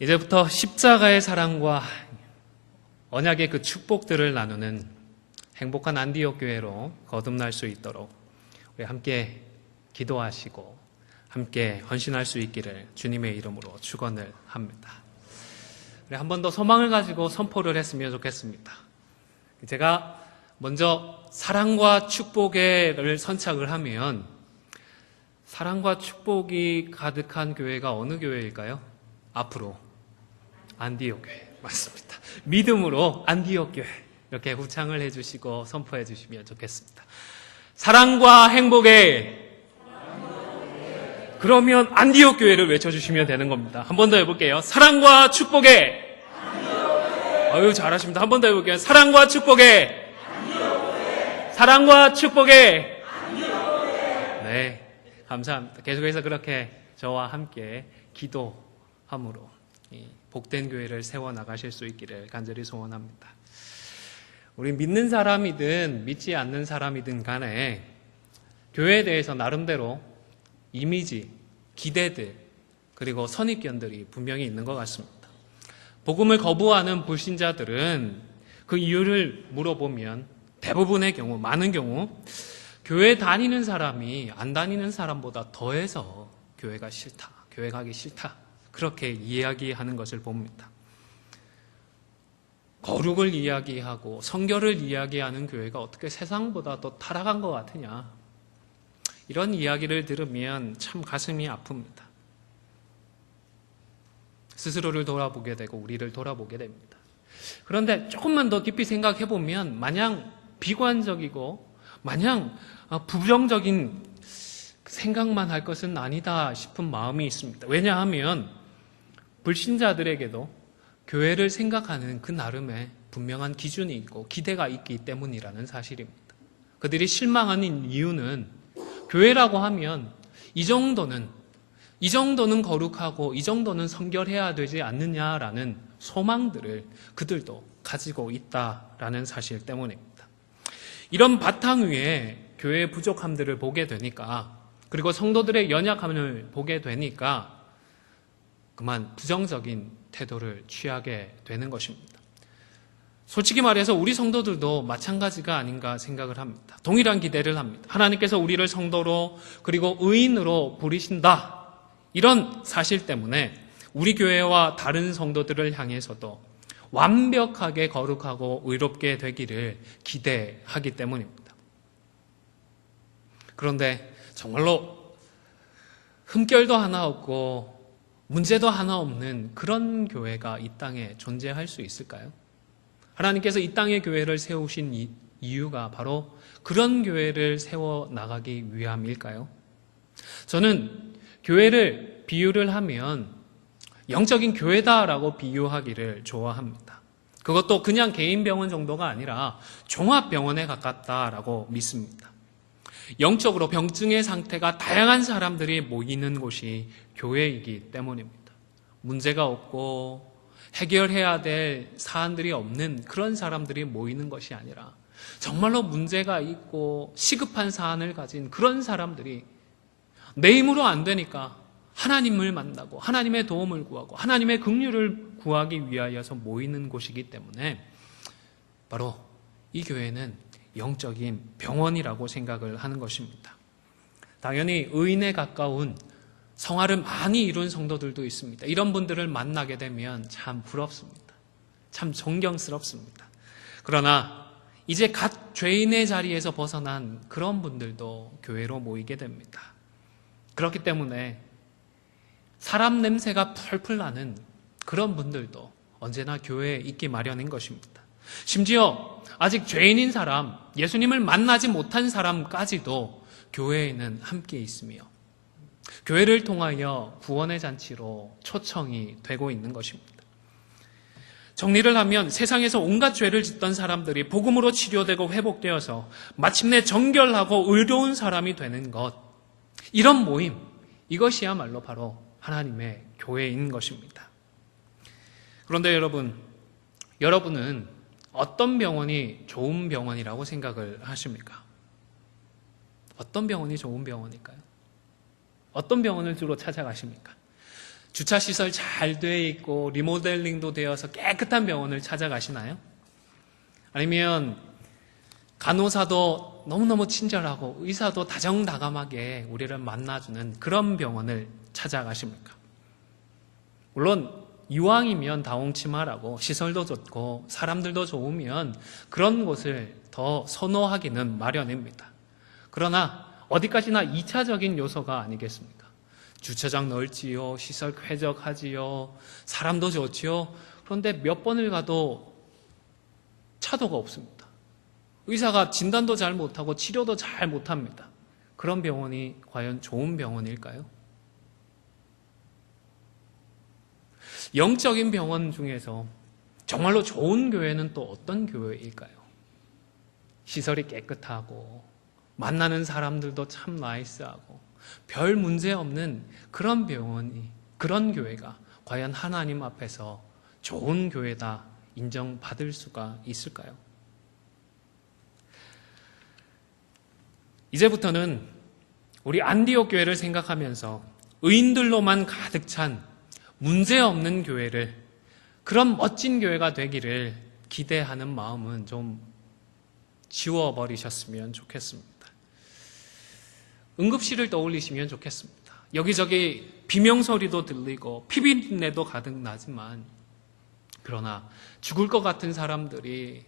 이제부터 십자가의 사랑과 언약의 그 축복들을 나누는 행복한 안디옥 교회로 거듭날 수 있도록 우리 함께 기도하시고 함께 헌신할 수 있기를 주님의 이름으로 축원을 합니다. 우리 한 번 더 소망을 가지고 선포를 했으면 좋겠습니다. 제가 먼저 사랑과 축복을 선착을 하면 사랑과 축복이 가득한 교회가 어느 교회일까요? 앞으로 안디옥 교회 맞습니다. 믿음으로 안디옥 교회 이렇게 후창을 해주시고 선포해 주시면 좋겠습니다. 사랑과 행복에 그러면 안디옥 교회를 외쳐주시면 되는 겁니다. 한 번 더 해볼게요. 사랑과 축복에 아유 잘하십니다. 한 번 더 해볼게요. 사랑과 축복에 사랑과 축복에 네 감사합니다. 계속해서 그렇게 저와 함께 기도함으로 복된 교회를 세워나가실 수 있기를 간절히 소원합니다. 우리 믿는 사람이든 믿지 않는 사람이든 간에 교회에 대해서 나름대로 이미지, 기대들 그리고 선입견들이 분명히 있는 것 같습니다. 복음을 거부하는 불신자들은 그 이유를 물어보면 대부분의 경우, 많은 경우 교회 다니는 사람이 안 다니는 사람보다 더해서 교회가 싫다, 교회 가기 싫다 그렇게 이야기하는 것을 봅니다. 거룩을 이야기하고 성결을 이야기하는 교회가 어떻게 세상보다 더 타락한 것 같으냐 이런 이야기를 들으면 참 가슴이 아픕니다. 스스로를 돌아보게 되고 우리를 돌아보게 됩니다. 그런데 조금만 더 깊이 생각해 보면 마냥 비관적이고 마냥 부정적인 생각만 할 것은 아니다 싶은 마음이 있습니다. 왜냐하면 불신자들에게도 교회를 생각하는 그 나름의 분명한 기준이 있고 기대가 있기 때문이라는 사실입니다. 그들이 실망하는 이유는 교회라고 하면 이 정도는 거룩하고 이 정도는 성결해야 되지 않느냐라는 소망들을 그들도 가지고 있다라는 사실 때문입니다. 이런 바탕 위에 교회의 부족함들을 보게 되니까 그리고 성도들의 연약함을 보게 되니까 그만 부정적인 태도를 취하게 되는 것입니다. 솔직히 말해서 우리 성도들도 마찬가지가 아닌가 생각을 합니다. 동일한 기대를 합니다. 하나님께서 우리를 성도로 그리고 의인으로 부르신다. 이런 사실 때문에 우리 교회와 다른 성도들을 향해서도 완벽하게 거룩하고 의롭게 되기를 기대하기 때문입니다. 그런데 정말로 흠결도 하나 없고 문제도 하나 없는 그런 교회가 이 땅에 존재할 수 있을까요? 하나님께서 이 땅에 교회를 세우신 이유가 바로 그런 교회를 세워나가기 위함일까요? 저는 교회를 비유를 하면 영적인 교회다라고 비유하기를 좋아합니다. 그것도 그냥 개인 병원 정도가 아니라 종합병원에 가깝다라고 믿습니다. 영적으로 병증의 상태가 다양한 사람들이 모이는 곳이 교회이기 때문입니다. 문제가 없고 해결해야 될 사안들이 없는 그런 사람들이 모이는 것이 아니라 정말로 문제가 있고 시급한 사안을 가진 그런 사람들이 내 힘으로 안 되니까 하나님을 만나고 하나님의 도움을 구하고 하나님의 긍휼을 구하기 위하여서 모이는 곳이기 때문에 바로 이 교회는 영적인 병원이라고 생각을 하는 것입니다. 당연히 의인에 가까운 성화를 많이 이룬 성도들도 있습니다. 이런 분들을 만나게 되면 참 부럽습니다. 참 존경스럽습니다. 그러나 이제 갓 죄인의 자리에서 벗어난 그런 분들도 교회로 모이게 됩니다. 그렇기 때문에 사람 냄새가 펄펄 나는 그런 분들도 언제나 교회에 있기 마련인 것입니다. 심지어 아직 죄인인 사람, 예수님을 만나지 못한 사람까지도 교회에는 함께 있으며 교회를 통하여 구원의 잔치로 초청이 되고 있는 것입니다. 정리를 하면 세상에서 온갖 죄를 짓던 사람들이 복음으로 치료되고 회복되어서 마침내 정결하고 의로운 사람이 되는 것, 이런 모임, 이것이야말로 바로 하나님의 교회인 것입니다. 그런데 여러분은 어떤 병원이 좋은 병원이라고 생각을 하십니까? 어떤 병원이 좋은 병원일까요? 어떤 병원을 주로 찾아가십니까? 주차 시설 잘 돼 있고 리모델링도 되어서 깨끗한 병원을 찾아가시나요? 아니면 간호사도 너무너무 친절하고 의사도 다정다감하게 우리를 만나주는 그런 병원을 찾아가십니까? 물론 이왕이면 다홍치마라고 시설도 좋고 사람들도 좋으면 그런 곳을 더 선호하기는 마련입니다. 그러나 어디까지나 2차적인 요소가 아니겠습니까? 주차장 넓지요, 시설 쾌적하지요, 사람도 좋지요. 그런데 몇 번을 가도 차도가 없습니다. 의사가 진단도 잘 못하고 치료도 잘 못합니다. 그런 병원이 과연 좋은 병원일까요? 영적인 병원 중에서 정말로 좋은 교회는 또 어떤 교회일까요? 시설이 깨끗하고 만나는 사람들도 참 나이스하고 별 문제 없는 그런 병원이, 그런 교회가 과연 하나님 앞에서 좋은 교회다 인정받을 수가 있을까요? 이제부터는 우리 안디옥 교회를 생각하면서 의인들로만 가득 찬 문제없는 교회를, 그런 멋진 교회가 되기를 기대하는 마음은 좀 지워버리셨으면 좋겠습니다. 응급실을 떠올리시면 좋겠습니다. 여기저기 비명소리도 들리고 피비린내도 가득 나지만, 그러나 죽을 것 같은 사람들이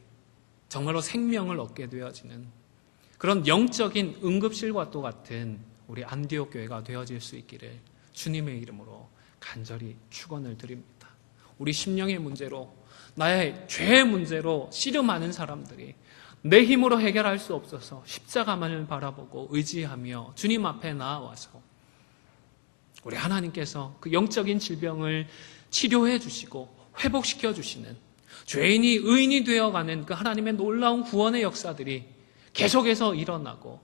정말로 생명을 얻게 되어지는 그런 영적인 응급실과 또 같은 우리 안디옥 교회가 되어질 수 있기를 주님의 이름으로 간절히 축원을 드립니다. 우리 심령의 문제로, 나의 죄의 문제로 씨름하는 사람들이 내 힘으로 해결할 수 없어서 십자가만을 바라보고 의지하며 주님 앞에 나아와서 우리 하나님께서 그 영적인 질병을 치료해 주시고 회복시켜 주시는, 죄인이 의인이 되어가는 그 하나님의 놀라운 구원의 역사들이 계속해서 일어나고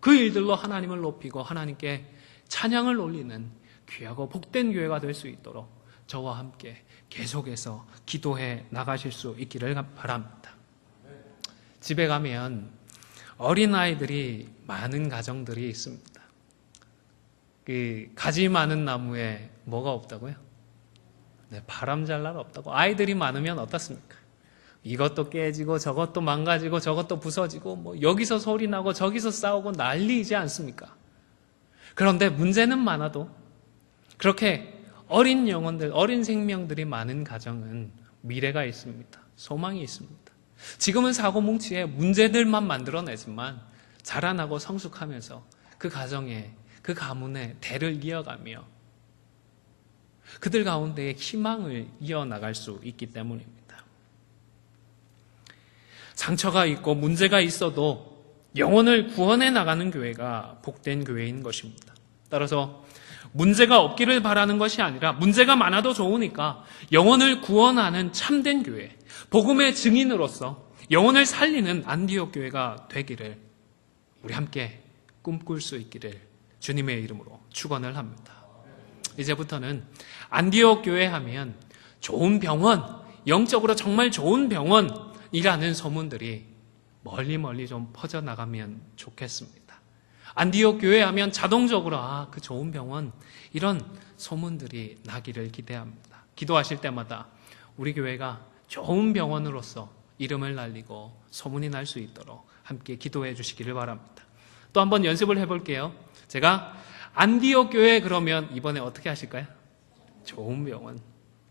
그 일들로 하나님을 높이고 하나님께 찬양을 올리는 귀하고 복된 교회가 될 수 있도록 저와 함께 계속해서 기도해 나가실 수 있기를 바랍니다. 집에 가면 어린아이들이 많은 가정들이 있습니다. 그 가지 많은 나무에 뭐가 없다고요? 네, 바람 잘 날 없다고. 아이들이 많으면 어떻습니까? 이것도 깨지고 저것도 망가지고 저것도 부서지고 뭐 여기서 소리 나고 저기서 싸우고 난리이지 않습니까? 그런데 문제는 많아도 그렇게 어린 영혼들, 어린 생명들이 많은 가정은 미래가 있습니다. 소망이 있습니다. 지금은 사고뭉치에 문제들만 만들어내지만 자라나고 성숙하면서 그 가정에, 그 가문의 대를 이어가며 그들 가운데에 희망을 이어나갈 수 있기 때문입니다. 상처가 있고 문제가 있어도 영혼을 구원해 나가는 교회가 복된 교회인 것입니다. 따라서 문제가 없기를 바라는 것이 아니라 문제가 많아도 좋으니까 영혼을 구원하는 참된 교회, 복음의 증인으로서 영혼을 살리는 안디옥 교회가 되기를 우리 함께 꿈꿀 수 있기를 주님의 이름으로 축원을 합니다. 이제부터는 안디옥 교회 하면 좋은 병원, 영적으로 정말 좋은 병원이라는 소문들이 멀리 좀 퍼져나가면 좋겠습니다. 안디옥 교회 하면 자동적으로 그 좋은 병원, 이런 소문들이 나기를 기대합니다. 기도하실 때마다 우리 교회가 좋은 병원으로서 이름을 날리고 소문이 날 수 있도록 함께 기도해 주시기를 바랍니다. 또 한번 연습을 해볼게요. 제가 안디옥 교회 그러면 이번에 어떻게 하실까요? 좋은 병원.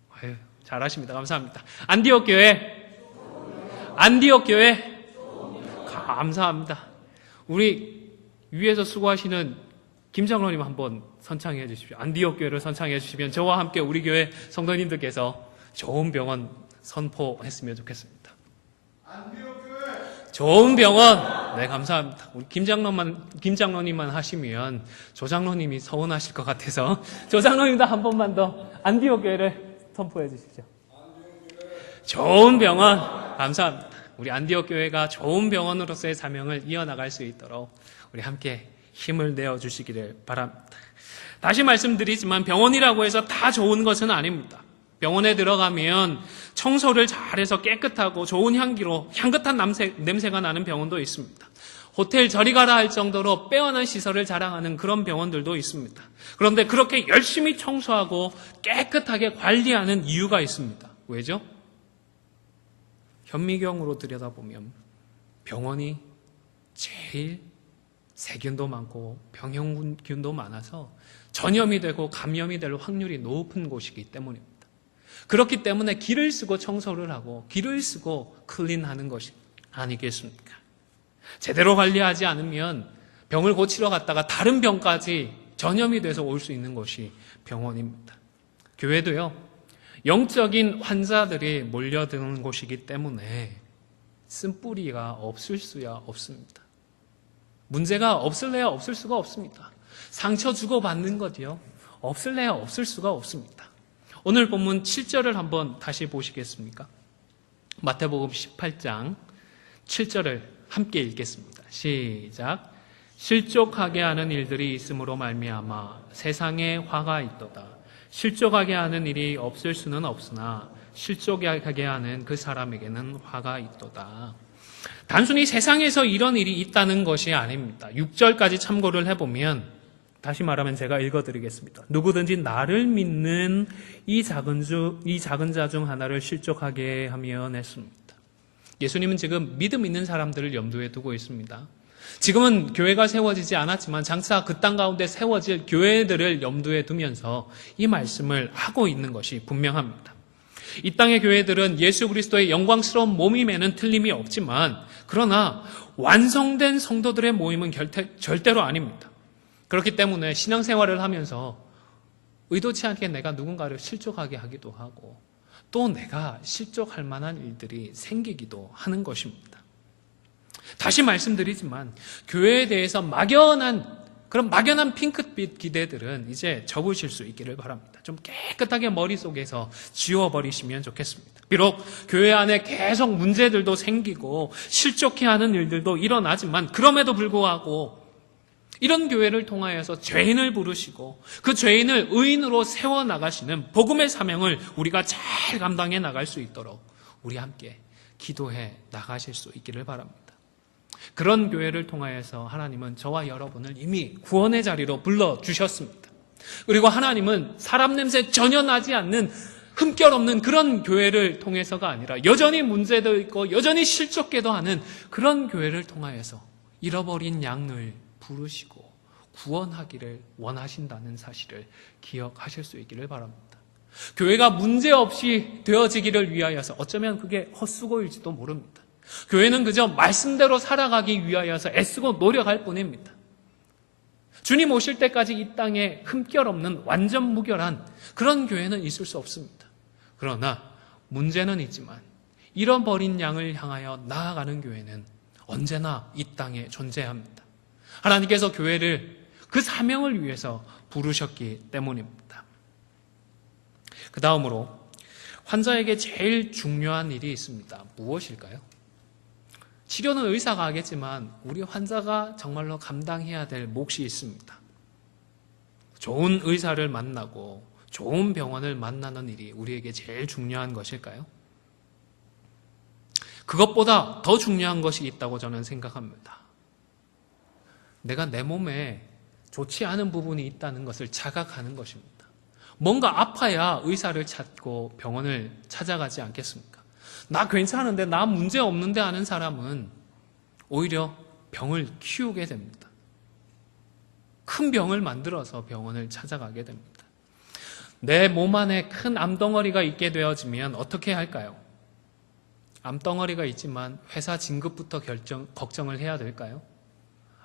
아유, 잘하십니다. 감사합니다. 안디옥 교회, 안디옥 교회, 감사합니다. 우리 위에서 수고하시는 김장로님 한번 선창해 주십시오. 안디옥 교회를 선창해 주시면 저와 함께 우리 교회 성도님들께서 좋은 병원 선포했으면 좋겠습니다. 안디옥 교회 좋은 병원. 네, 감사합니다. 우리 김장로님만 하시면 조장로님이 서운하실 것 같아서 조장로님도 한 번만 더 안디옥 교회를 선포해 주십시오. 좋은 병원. 감사합니다. 우리 안디옥 교회가 좋은 병원으로서의 사명을 이어나갈 수 있도록 우리 함께 힘을 내어주시기를 바랍니다. 다시 말씀드리지만 병원이라고 해서 다 좋은 것은 아닙니다. 병원에 들어가면 청소를 잘해서 깨끗하고 좋은 향기로 향긋한 냄새가 나는 병원도 있습니다. 호텔 저리 가라 할 정도로 빼어난 시설을 자랑하는 그런 병원들도 있습니다. 그런데 그렇게 열심히 청소하고 깨끗하게 관리하는 이유가 있습니다. 왜죠? 현미경으로 들여다보면 병원이 제일 세균도 많고 병형균도 많아서 전염이 되고 감염이 될 확률이 높은 곳이기 때문입니다. 그렇기 때문에 기를 쓰고 청소를 하고 기를 쓰고 클린하는 것이 아니겠습니까? 제대로 관리하지 않으면 병을 고치러 갔다가 다른 병까지 전염이 돼서 올 수 있는 것이 병원입니다. 교회도요, 영적인 환자들이 몰려드는 곳이기 때문에 쓴뿌리가 없을 수야 없습니다. 문제가 없을래야 없을 수가 없습니다. 상처 주고받는 것이요, 없을래야 없을 수가 없습니다. 오늘 본문 7절을 한번 다시 보시겠습니까? 마태복음 18장 7절을 함께 읽겠습니다. 시작. 실족하게 하는 일들이 있음으로 말미암아 세상에 화가 있도다. 실족하게 하는 일이 없을 수는 없으나 실족하게 하는 그 사람에게는 화가 있도다. 단순히 세상에서 이런 일이 있다는 것이 아닙니다. 6절까지 참고를 해보면, 다시 말하면 제가 읽어드리겠습니다. 누구든지 나를 믿는 이 작은 자 중 하나를 실족하게 하면 했습니다. 예수님은 지금 믿음 있는 사람들을 염두에 두고 있습니다. 지금은 교회가 세워지지 않았지만 장차 그 땅 가운데 세워질 교회들을 염두에 두면서 이 말씀을 하고 있는 것이 분명합니다. 이 땅의 교회들은 예수 그리스도의 영광스러운 모임에는 틀림이 없지만, 그러나 완성된 성도들의 모임은 절대로 아닙니다. 그렇기 때문에 신앙생활을 하면서 의도치 않게 내가 누군가를 실족하게 하기도 하고, 또 내가 실족할 만한 일들이 생기기도 하는 것입니다. 다시 말씀드리지만 교회에 대해서 그런 막연한 핑크빛 기대들은 이제 접으실 수 있기를 바랍니다. 좀 깨끗하게 머릿속에서 지워버리시면 좋겠습니다. 비록 교회 안에 계속 문제들도 생기고 실족해하는 일들도 일어나지만, 그럼에도 불구하고 이런 교회를 통하여서 죄인을 부르시고 그 죄인을 의인으로 세워나가시는 복음의 사명을 우리가 잘 감당해 나갈 수 있도록 우리 함께 기도해 나가실 수 있기를 바랍니다. 그런 교회를 통하여서 하나님은 저와 여러분을 이미 구원의 자리로 불러주셨습니다. 그리고 하나님은 사람 냄새 전혀 나지 않는 흠결 없는 그런 교회를 통해서가 아니라 여전히 문제도 있고 여전히 실족해도 하는 그런 교회를 통하여서 잃어버린 양을 부르시고 구원하기를 원하신다는 사실을 기억하실 수 있기를 바랍니다. 교회가 문제없이 되어지기를 위하여서 어쩌면 그게 헛수고일지도 모릅니다. 교회는 그저 말씀대로 살아가기 위하여서 애쓰고 노력할 뿐입니다. 주님 오실 때까지 이 땅에 흠결 없는 완전 무결한 그런 교회는 있을 수 없습니다. 그러나 문제는 있지만 잃어버린 양을 향하여 나아가는 교회는 언제나 이 땅에 존재합니다. 하나님께서 교회를 그 사명을 위해서 부르셨기 때문입니다. 그 다음으로 환자에게 제일 중요한 일이 있습니다. 무엇일까요? 치료는 의사가 하겠지만 우리 환자가 정말로 감당해야 될 몫이 있습니다. 좋은 의사를 만나고 좋은 병원을 만나는 일이 우리에게 제일 중요한 것일까요? 그것보다 더 중요한 것이 있다고 저는 생각합니다. 내가 내 몸에 좋지 않은 부분이 있다는 것을 자각하는 것입니다. 뭔가 아파야 의사를 찾고 병원을 찾아가지 않겠습니까? 나 괜찮은데, 나 문제 없는데 하는 사람은 오히려 병을 키우게 됩니다. 큰 병을 만들어서 병원을 찾아가게 됩니다. 내 몸 안에 큰 암덩어리가 있게 되어지면 어떻게 할까요? 암덩어리가 있지만 회사 진급부터 걱정을 해야 될까요?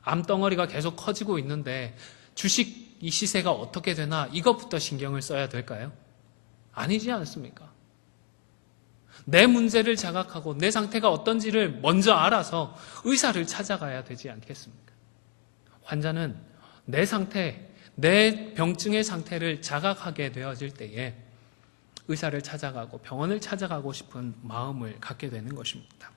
암덩어리가 계속 커지고 있는데 주식 이 시세가 어떻게 되나 이것부터 신경을 써야 될까요? 아니지 않습니까? 내 문제를 자각하고 내 상태가 어떤지를 먼저 알아서 의사를 찾아가야 되지 않겠습니까? 환자는 내 상태, 내 병증의 상태를 자각하게 되어질 때에 의사를 찾아가고 병원을 찾아가고 싶은 마음을 갖게 되는 것입니다.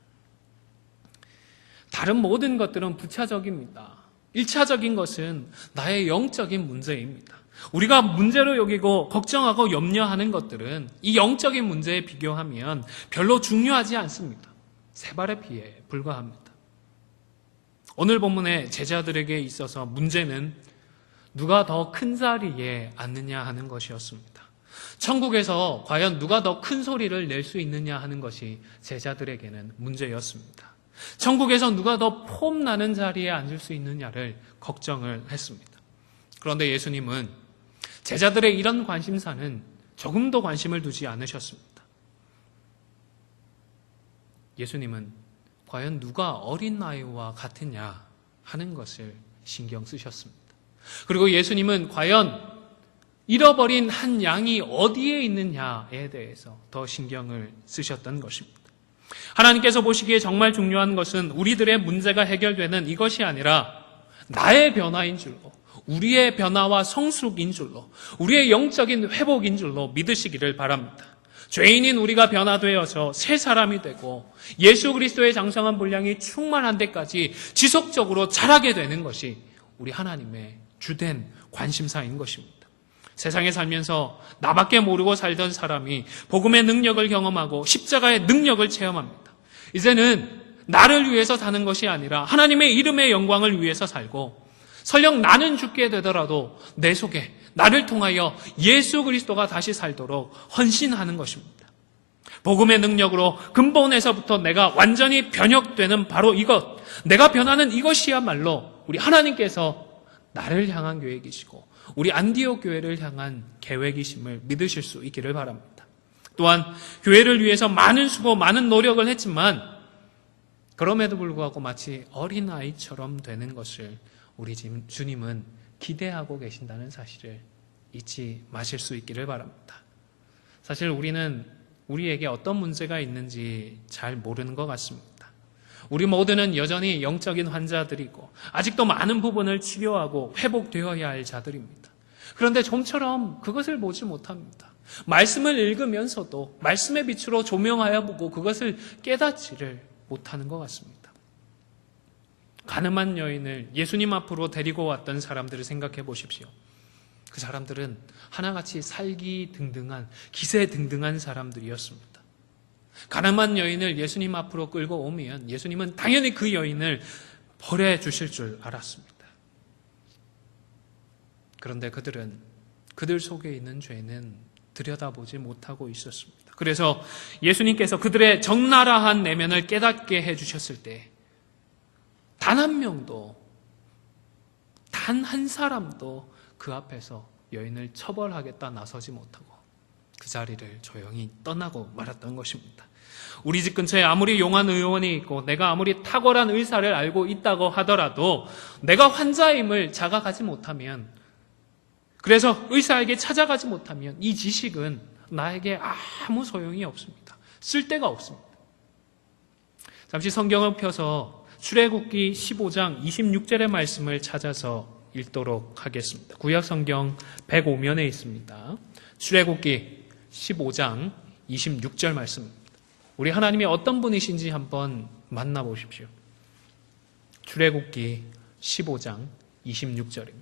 다른 모든 것들은 부차적입니다. 1차적인 것은 나의 영적인 문제입니다. 우리가 문제로 여기고 걱정하고 염려하는 것들은 이 영적인 문제에 비교하면 별로 중요하지 않습니다. 세 발의 피에 불과합니다. 오늘 본문의 제자들에게 있어서 문제는 누가 더 큰 자리에 앉느냐 하는 것이었습니다. 천국에서 과연 누가 더 큰 소리를 낼 수 있느냐 하는 것이 제자들에게는 문제였습니다. 천국에서 누가 더 폼나는 자리에 앉을 수 있느냐를 걱정을 했습니다. 그런데 예수님은 제자들의 이런 관심사는 조금도 관심을 두지 않으셨습니다. 예수님은 과연 누가 어린 나이와 같으냐 하는 것을 신경 쓰셨습니다. 그리고 예수님은 과연 잃어버린 한 양이 어디에 있느냐에 대해서 더 신경을 쓰셨던 것입니다. 하나님께서 보시기에 정말 중요한 것은 우리들의 문제가 해결되는 이것이 아니라 나의 변화인 줄로, 우리의 변화와 성숙인 줄로, 우리의 영적인 회복인 줄로 믿으시기를 바랍니다. 죄인인 우리가 변화되어서 새 사람이 되고 예수 그리스도의 장성한 분량이 충만한 데까지 지속적으로 자라게 되는 것이 우리 하나님의 주된 관심사인 것입니다. 세상에 살면서 나밖에 모르고 살던 사람이 복음의 능력을 경험하고 십자가의 능력을 체험합니다. 이제는 나를 위해서 사는 것이 아니라 하나님의 이름의 영광을 위해서 살고, 설령 나는 죽게 되더라도 내 속에 나를 통하여 예수 그리스도가 다시 살도록 헌신하는 것입니다. 복음의 능력으로 근본에서부터 내가 완전히 변혁되는 바로 이것, 내가 변하는 이것이야말로 우리 하나님께서 나를 향한 계획이시고 우리 안디옥 교회를 향한 계획이심을 믿으실 수 있기를 바랍니다. 또한 교회를 위해서 많은 수고, 많은 노력을 했지만 그럼에도 불구하고 마치 어린아이처럼 되는 것을 우리 주님은 기대하고 계신다는 사실을 잊지 마실 수 있기를 바랍니다. 사실 우리는 우리에게 어떤 문제가 있는지 잘 모르는 것 같습니다. 우리 모두는 여전히 영적인 환자들이고 아직도 많은 부분을 치료하고 회복되어야 할 자들입니다. 그런데 좀처럼 그것을 보지 못합니다. 말씀을 읽으면서도 말씀의 빛으로 조명하여 보고 그것을 깨닫지를 못하는 것 같습니다. 가늠한 여인을 예수님 앞으로 데리고 왔던 사람들을 생각해 보십시오. 그 사람들은 하나같이 살기등등한, 기세등등한 사람들이었습니다. 가늠한 여인을 예수님 앞으로 끌고 오면 예수님은 당연히 그 여인을 벌해 주실 줄 알았습니다. 그런데 그들은 그들 속에 있는 죄는 들여다보지 못하고 있었습니다. 그래서 예수님께서 그들의 적나라한 내면을 깨닫게 해주셨을 때 단 한 명도, 단 한 사람도 그 앞에서 여인을 처벌하겠다 나서지 못하고 그 자리를 조용히 떠나고 말았던 것입니다. 우리 집 근처에 아무리 용한 의원이 있고 내가 아무리 탁월한 의사를 알고 있다고 하더라도 내가 환자임을 자각하지 못하면, 그래서 의사에게 찾아가지 못하면 이 지식은 나에게 아무 소용이 없습니다. 쓸데가 없습니다. 잠시 성경을 펴서 출애굽기 15장 26절의 말씀을 찾아서 읽도록 하겠습니다. 구약 성경 105면에 있습니다. 출애굽기 15장 26절 말씀입니다. 우리 하나님이 어떤 분이신지 한번 만나보십시오. 출애굽기 15장 26절입니다.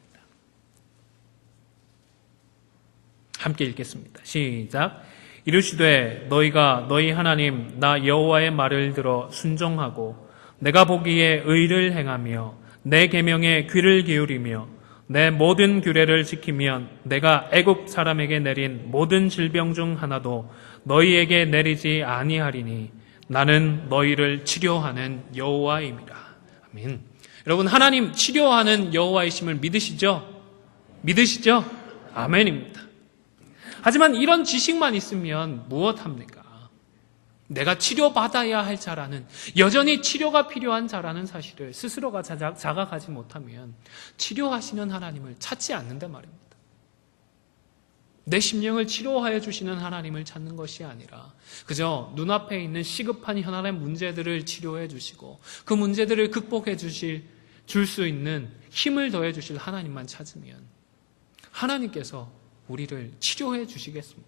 함께 읽겠습니다. 시작. 이르시되 너희가 너희 하나님 나 여호와의 말을 들어 순종하고 내가 보기에 의를 행하며 내 계명에 귀를 기울이며 내 모든 규례를 지키면 내가 애굽 사람에게 내린 모든 질병 중 하나도 너희에게 내리지 아니하리니 나는 너희를 치료하는 여호와임이라. 아멘. 여러분, 하나님 치료하는 여호와이심을 믿으시죠? 믿으시죠? 아멘입니다. 하지만 이런 지식만 있으면 무엇합니까? 내가 치료받아야 할 자라는, 여전히 치료가 필요한 자라는 사실을 스스로가 자각하지 못하면 치료하시는 하나님을 찾지 않는단 말입니다. 내 심령을 치료하여 주시는 하나님을 찾는 것이 아니라 그저 눈앞에 있는 시급한 현안의 문제들을 치료해 주시고 그 문제들을 극복해 줄 수 있는 힘을 더해 주실 하나님만 찾으면 하나님께서 우리를 치료해 주시겠습니까?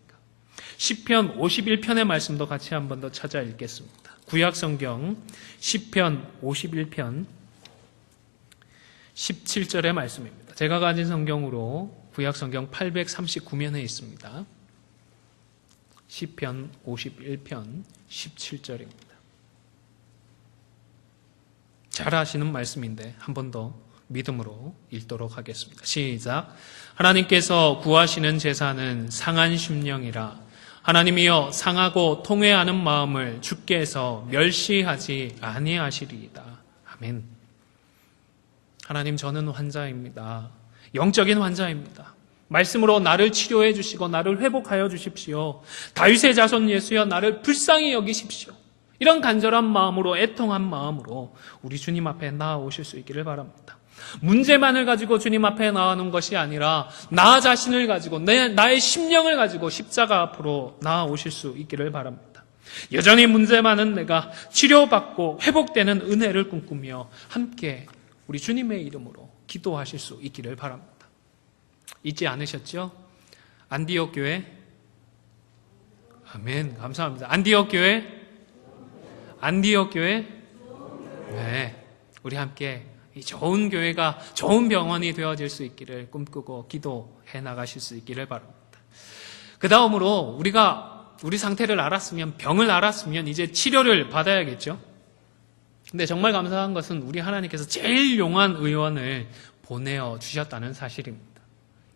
시편 51편의 말씀도 같이 한 번 더 찾아 읽겠습니다. 구약 성경 시편 51편 17절의 말씀입니다. 제가 가진 성경으로 구약 성경 839면에 있습니다. 시편 51편 17절입니다. 잘 아시는 말씀인데 한 번 더 믿음으로 읽도록 하겠습니다. 시작. 하나님께서 구하시는 제사는 상한 심령이라. 하나님이여 상하고 통회하는 마음을 주께서 멸시하지 아니하시리이다. 아멘. 하나님, 저는 환자입니다. 영적인 환자입니다. 말씀으로 나를 치료해 주시고 나를 회복하여 주십시오. 다윗의 자손 예수여 나를 불쌍히 여기십시오. 이런 간절한 마음으로, 애통한 마음으로 우리 주님 앞에 나아오실 수 있기를 바랍니다. 문제만을 가지고 주님 앞에 나아오는 것이 아니라 나 자신을 가지고 나의 심령을 가지고 십자가 앞으로 나아오실 수 있기를 바랍니다. 여전히 문제 많은 내가 치료받고 회복되는 은혜를 꿈꾸며 함께 우리 주님의 이름으로 기도하실 수 있기를 바랍니다. 잊지 않으셨죠? 안디옥 교회? 아멘. 감사합니다. 안디옥 교회? 안디옥 교회? 네. 우리 함께 이 좋은 교회가 좋은 병원이 되어질 수 있기를 꿈꾸고 기도해 나가실 수 있기를 바랍니다. 그 다음으로 우리가 우리 상태를 알았으면, 병을 알았으면 이제 치료를 받아야겠죠? 근데 정말 감사한 것은 우리 하나님께서 제일 용한 의원을 보내어 주셨다는 사실입니다.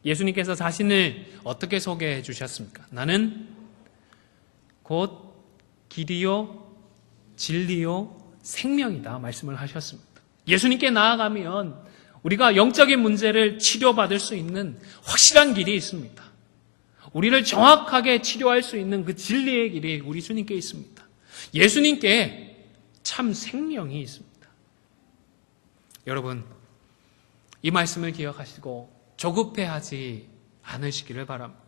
예수님께서 자신을 어떻게 소개해 주셨습니까? 나는 곧 길이요 진리요 생명이다 말씀을 하셨습니다. 예수님께 나아가면 우리가 영적인 문제를 치료받을 수 있는 확실한 길이 있습니다. 우리를 정확하게 치료할 수 있는 그 진리의 길이 우리 주님께 있습니다. 예수님께 참 생명이 있습니다. 여러분, 이 말씀을 기억하시고 조급해하지 않으시기를 바랍니다.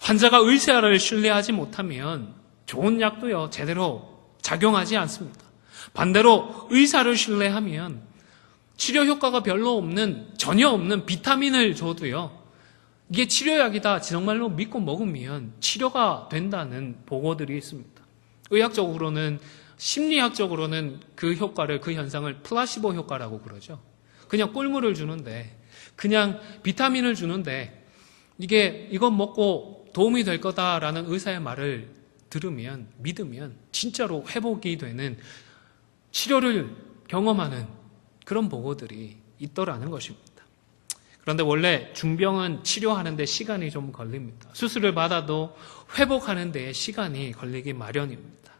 환자가 의사를 신뢰하지 못하면 좋은 약도요 제대로 작용하지 않습니다. 반대로 의사를 신뢰하면 치료 효과가 별로 없는, 전혀 없는 비타민을 줘도요 이게 치료약이다 정말로 믿고 먹으면 치료가 된다는 보고들이 있습니다. 의학적으로는, 심리학적으로는 그 효과를, 그 현상을 플라시보 효과라고 그러죠. 그냥 꿀물을 주는데, 그냥 비타민을 주는데 이건 먹고 도움이 될 거다라는 의사의 말을 들으면, 믿으면 진짜로 회복이 되는, 치료를 경험하는 그런 보고들이 있더라는 것입니다. 그런데 원래 중병은 치료하는 데 시간이 좀 걸립니다. 수술을 받아도 회복하는 데에 시간이 걸리기 마련입니다.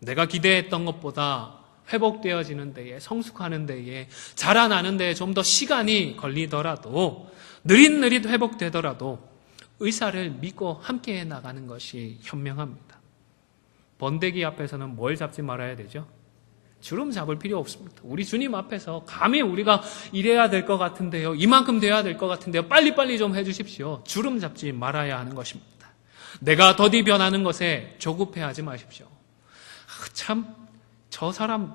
내가 기대했던 것보다 회복되어지는 데에, 성숙하는 데에, 자라나는 데에 좀 더 시간이 걸리더라도, 느릿느릿 회복되더라도 의사를 믿고 함께 나가는 것이 현명합니다. 번데기 앞에서는 뭘 잡지 말아야 되죠? 주름 잡을 필요 없습니다. 우리 주님 앞에서 감히 우리가 이래야 될 것 같은데요, 이만큼 돼야 될 것 같은데요, 빨리빨리 좀 해주십시오. 주름 잡지 말아야 하는 것입니다. 내가 더디 변하는 것에 조급해하지 마십시오. 참, 저 사람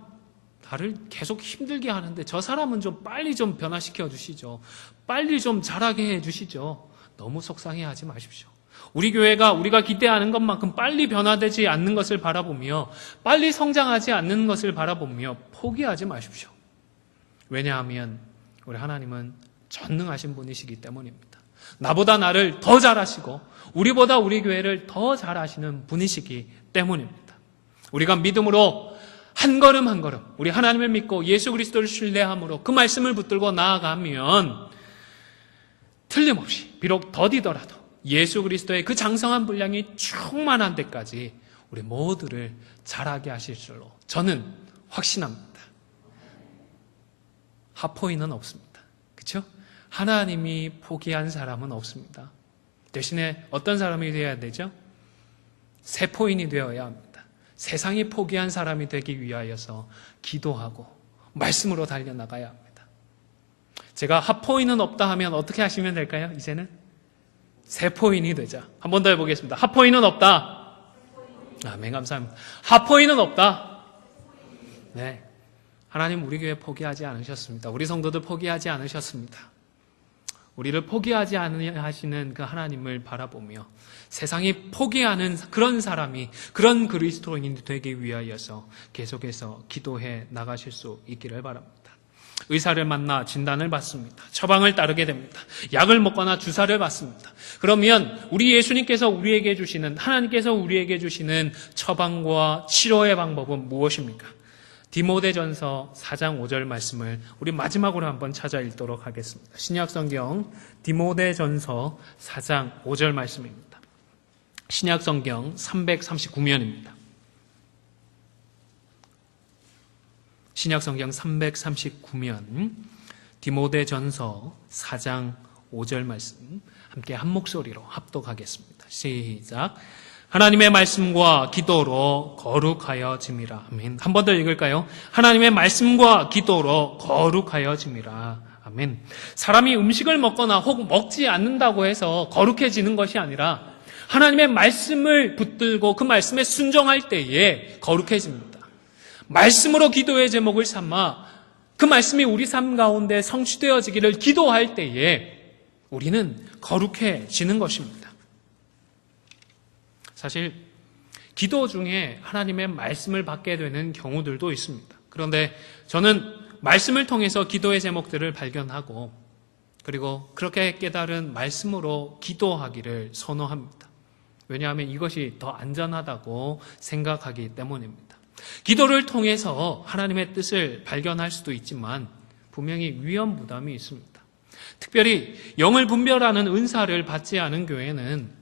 나를 계속 힘들게 하는데 저 사람은 좀 빨리 좀 변화시켜 주시죠. 빨리 좀 자라게 해 주시죠. 너무 속상해하지 마십시오. 우리 교회가 우리가 기대하는 것만큼 빨리 변화되지 않는 것을 바라보며, 빨리 성장하지 않는 것을 바라보며 포기하지 마십시오. 왜냐하면 우리 하나님은 전능하신 분이시기 때문입니다. 나보다 나를 더 잘하시고 우리보다 우리 교회를 더 잘하시는 분이시기 때문입니다. 우리가 믿음으로 한 걸음 한 걸음 우리 하나님을 믿고 예수 그리스도를 신뢰함으로 그 말씀을 붙들고 나아가면 틀림없이, 비록 더디더라도 예수 그리스도의 그 장성한 분량이 충만한 데까지 우리 모두를 자라게 하실 줄로 저는 확신합니다. 하포인은 없습니다. 그렇죠? 하나님이 포기한 사람은 없습니다. 대신에 어떤 사람이 되어야 되죠? 세포인이 되어야 합니다. 세상이 포기한 사람이 되기 위하여서 기도하고 말씀으로 달려나가야 합니다. 제가 하포인은 없다 하면 어떻게 하시면 될까요? 이제는 세포인이 되자. 한 번 더 해보겠습니다. 하포인은 없다. 아멘, 감사합니다. 하포인은 없다. 네, 하나님 우리 교회 포기하지 않으셨습니다. 우리 성도들 포기하지 않으셨습니다. 우리를 포기하지 않으시는 그 하나님을 바라보며 세상이 포기하는 그런 사람이, 그런 그리스도인이 되기 위하여서 계속해서 기도해 나가실 수 있기를 바랍니다. 의사를 만나 진단을 받습니다. 처방을 따르게 됩니다. 약을 먹거나 주사를 받습니다. 그러면 우리 예수님께서 우리에게 주시는, 하나님께서 우리에게 주시는 처방과 치료의 방법은 무엇입니까? 디모데전서 4장 5절 말씀을 우리 마지막으로 한번 찾아 읽도록 하겠습니다. 신약성경 디모데전서 4장 5절 말씀입니다. 신약성경 339면입니다. 신약성경 339면 디모데전서 4장 5절 말씀 함께 한 목소리로 합독하겠습니다. 시작. 하나님의 말씀과 기도로 거룩하여짐이라. 아멘. 한 번 더 읽을까요? 하나님의 말씀과 기도로 거룩하여짐이라. 아멘. 사람이 음식을 먹거나 혹 먹지 않는다고 해서 거룩해지는 것이 아니라 하나님의 말씀을 붙들고 그 말씀에 순종할 때에 거룩해집니다. 말씀으로 기도의 제목을 삼아 그 말씀이 우리 삶 가운데 성취되어지기를 기도할 때에 우리는 거룩해지는 것입니다. 사실 기도 중에 하나님의 말씀을 받게 되는 경우들도 있습니다. 그런데 저는 말씀을 통해서 기도의 제목들을 발견하고 그리고 그렇게 깨달은 말씀으로 기도하기를 선호합니다. 왜냐하면 이것이 더 안전하다고 생각하기 때문입니다. 기도를 통해서 하나님의 뜻을 발견할 수도 있지만 분명히 위험 부담이 있습니다. 특별히 영을 분별하는 은사를 받지 않은 교회는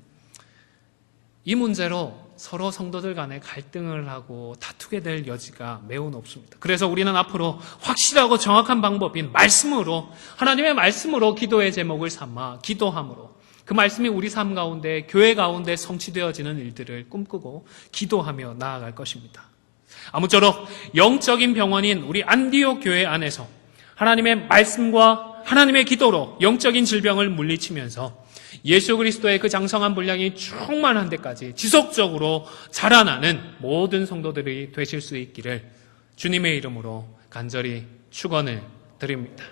이 문제로 서로 성도들 간에 갈등을 하고 다투게 될 여지가 매우 높습니다. 그래서 우리는 앞으로 확실하고 정확한 방법인 말씀으로, 하나님의 말씀으로 기도의 제목을 삼아 기도함으로 그 말씀이 우리 삶 가운데, 교회 가운데 성취되어지는 일들을 꿈꾸고 기도하며 나아갈 것입니다. 아무쪼록 영적인 병원인 우리 안디옥 교회 안에서 하나님의 말씀과 하나님의 기도로 영적인 질병을 물리치면서 예수 그리스도의 그 장성한 분량이 충만한 데까지 지속적으로 자라나는 모든 성도들이 되실 수 있기를 주님의 이름으로 간절히 축원을 드립니다.